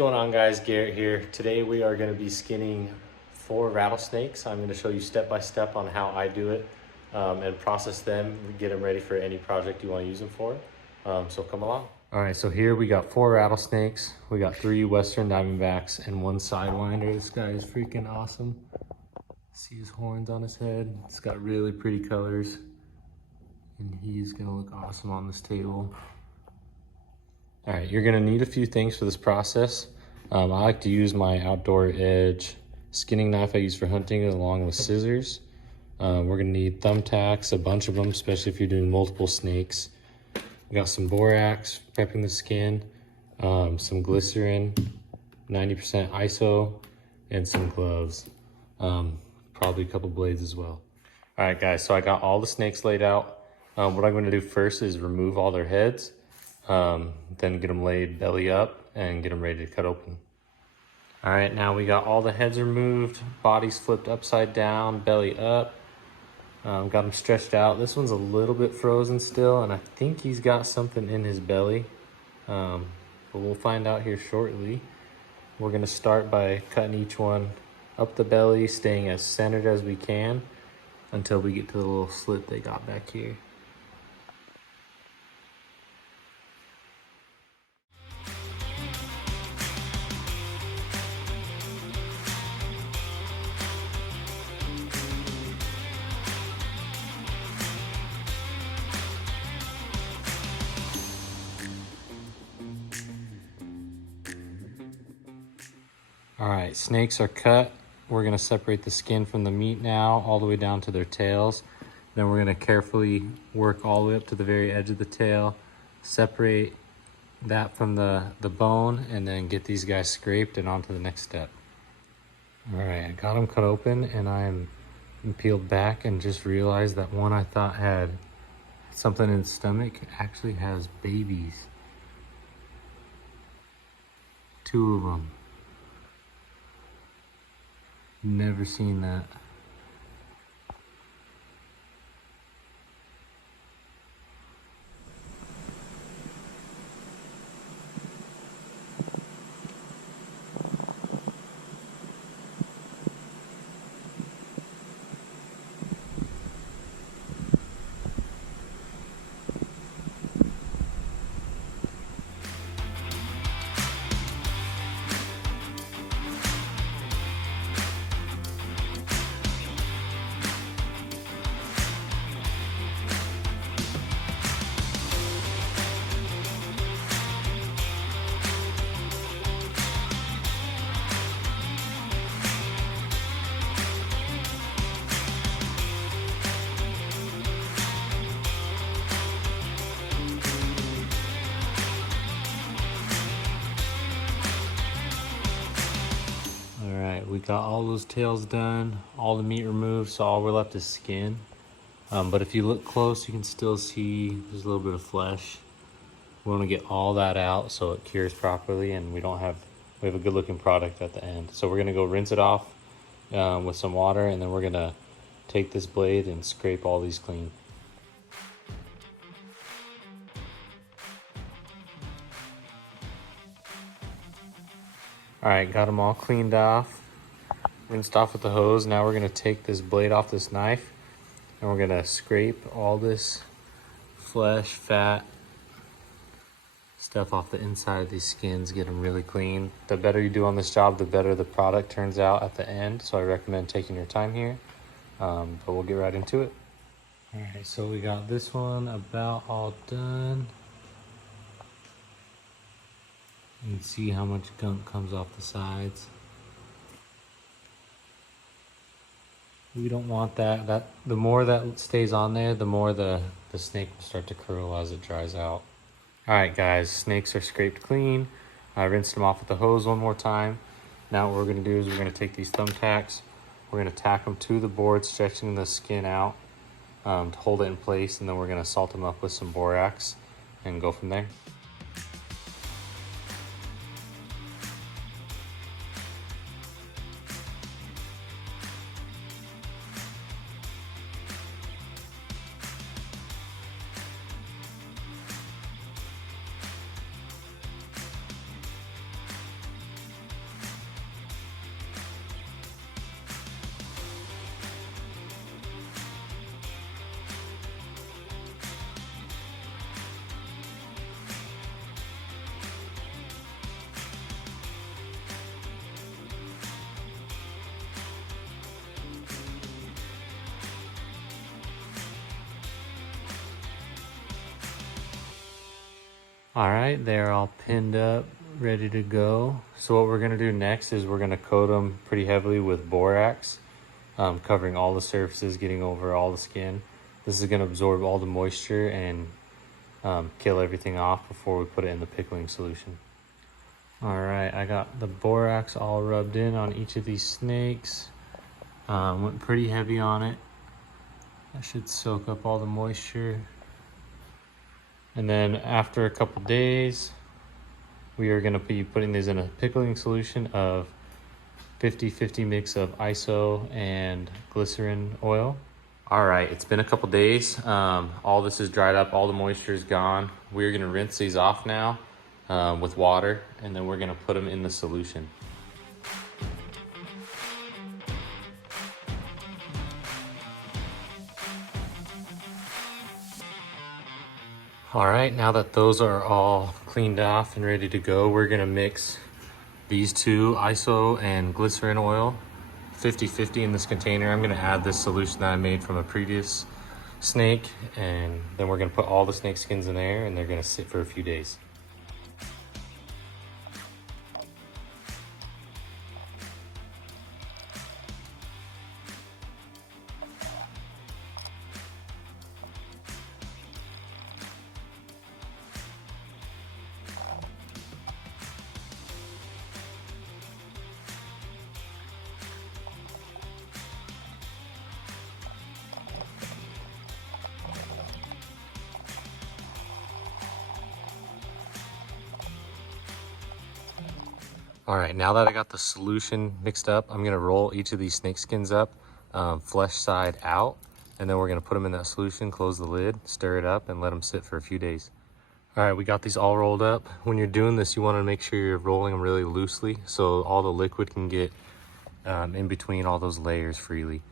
going on, guys? Garrett here. Today we are going to be skinning 4 rattlesnakes. I'm going to show you step by step on how I do it and process them, get them ready for any project you want to use them for. So come along. All right, so here we got 4 rattlesnakes. We got 3 Western Diamondbacks and 1 Sidewinder. This guy is freaking awesome. See his horns on his head. It's got really pretty colors. And he's gonna look awesome on this table. All right, you're gonna need a few things for this process. I like to use my Outdoor Edge skinning knife I use for hunting along with scissors. We're gonna need thumbtacks, a bunch of them, especially if you're doing multiple snakes. We got some borax, prepping the skin, some glycerin, 90% ISO, and some gloves. Probably a couple blades as well. All right, guys, so I got all the snakes laid out. What I'm gonna do first is remove all their heads. Then get them laid belly up and get them ready to cut open. All right, now we got all the heads removed, bodies flipped upside down, belly up. Got them stretched out. This one's a little bit frozen still, and I think he's got something in his belly, but we'll find out here shortly. We're gonna start by cutting each one up the belly, staying as centered as we can until we get to the little slit they got back here. All right, snakes are cut. We're gonna separate the skin from the meat now, all the way down to their tails. Then we're gonna carefully work all the way up to the very edge of the tail, separate that from the bone, and then get these guys scraped and on to the next step. All right, I got them cut open and I'm peeled back and just realized that one I thought had something in its stomach actually has babies. 2 of them. Never seen that. We got all those tails done, all the meat removed, so all we're left is skin. But if you look close, you can still see there's a little bit of flesh. We want to get all that out so it cures properly and we have a good looking product at the end. So we're gonna go rinse it off with some water, and then we're gonna take this blade and scrape all these clean. All right, got them all cleaned off. Rinsed off with the hose. Now we're gonna take this blade off this knife and we're gonna scrape all this flesh, fat, stuff off the inside of these skins, get them really clean. The better you do on this job, the better the product turns out at the end. So I recommend taking your time here, but we'll get right into it. All right, so we got this one about all done. You can see how much gunk comes off the sides. We don't want that. The more that stays on there, the more the snake will start to curl as it dries out. All right, guys, snakes are scraped clean. I rinsed them off with the hose one more time. Now what we're gonna do is we're gonna take these thumbtacks, we're gonna tack them to the board, stretching the skin out to hold it in place, and then we're gonna salt them up with some borax and go from there. All right, they're all pinned up, ready to go. So what we're gonna do next is we're gonna coat them pretty heavily with borax, covering all the surfaces, getting over all the skin. This is gonna absorb all the moisture and kill everything off before we put it in the pickling solution. All right, I got the borax all rubbed in on each of these snakes. Went pretty heavy on it. That should soak up all the moisture. And then after a couple days, we are gonna be putting these in a pickling solution of 50-50 mix of ISO and glycerin oil. All right, it's been a couple days. All this is dried up, all the moisture is gone. We're gonna rinse these off now with water, and then we're gonna put them in the solution. All right, now that those are all cleaned off and ready to go, we're gonna mix these two, ISO and glycerin oil, 50-50 in this container. I'm gonna add this solution that I made from a previous snake, and then we're gonna put all the snake skins in there, and they're gonna sit for a few days. All right, now that I got the solution mixed up, I'm gonna roll each of these snake skins up, flesh side out, and then we're gonna put them in that solution, close the lid, stir it up, and let them sit for a few days. All right, we got these all rolled up. When you're doing this, you wanna make sure you're rolling them really loosely so all the liquid can get in between all those layers freely.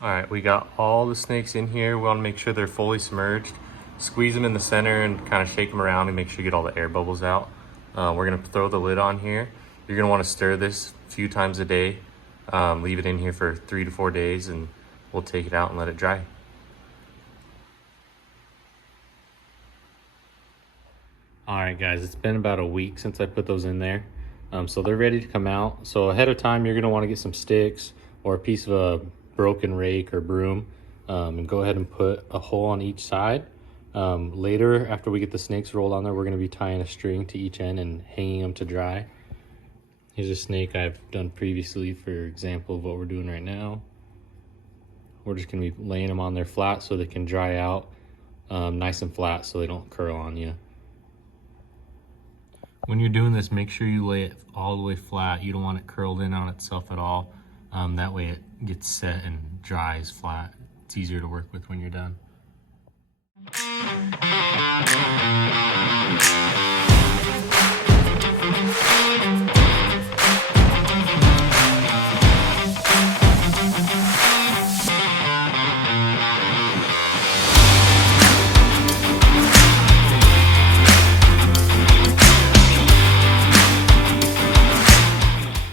All right, we got all the snakes in here. We want to make sure they're fully submerged. Squeeze them in the center and kind of shake them around and make sure you get all the air bubbles out. We're gonna throw the lid on here. You're gonna want to stir this a few times a day. Leave it in here for 3 to 4 days, and we'll take it out and let it dry. All right, guys, it's been about a week since I put those in there. So they're ready to come out. So ahead of time, you're gonna want to get some sticks or a piece of a broken rake or broom, and go ahead and put a hole on each side. Later, after we get the snakes rolled on there, we're gonna be tying a string to each end and hanging them to dry. Here's a snake I've done previously for example of what we're doing right now. We're just gonna be laying them on there flat so they can dry out nice and flat so they don't curl on you. When you're doing this, make sure you lay it all the way flat. You don't want it curled in on itself at all. That way it gets set and dries flat. It's easier to work with when you're done.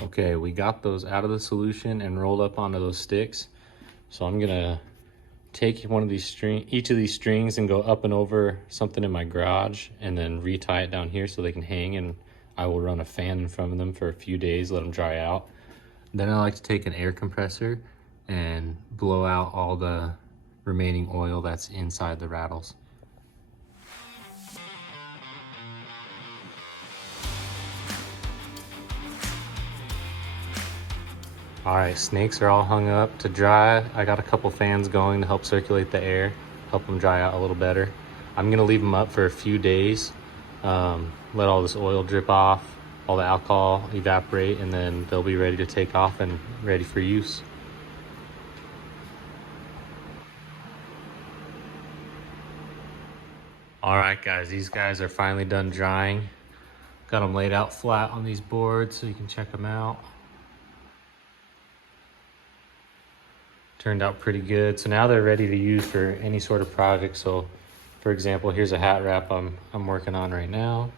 Okay, we got those out of the solution and rolled up onto those sticks. So I'm gonna take one of these each of these strings and go up and over something in my garage and then retie it down here so they can hang, and I will run a fan in front of them for a few days, let them dry out. Then I like to take an air compressor and blow out all the remaining oil that's inside the rattles. All right, snakes are all hung up to dry. I got a couple fans going to help circulate the air, help them dry out a little better. I'm gonna leave them up for a few days let all this oil drip off, all the alcohol evaporate, and then they'll be ready to take off and ready for use. All right, guys, these guys are finally done drying. Got them laid out flat on these boards so you can check them out. Turned out pretty good. So now they're ready to use for any sort of project. So for example, here's a hat wrap I'm working on right now.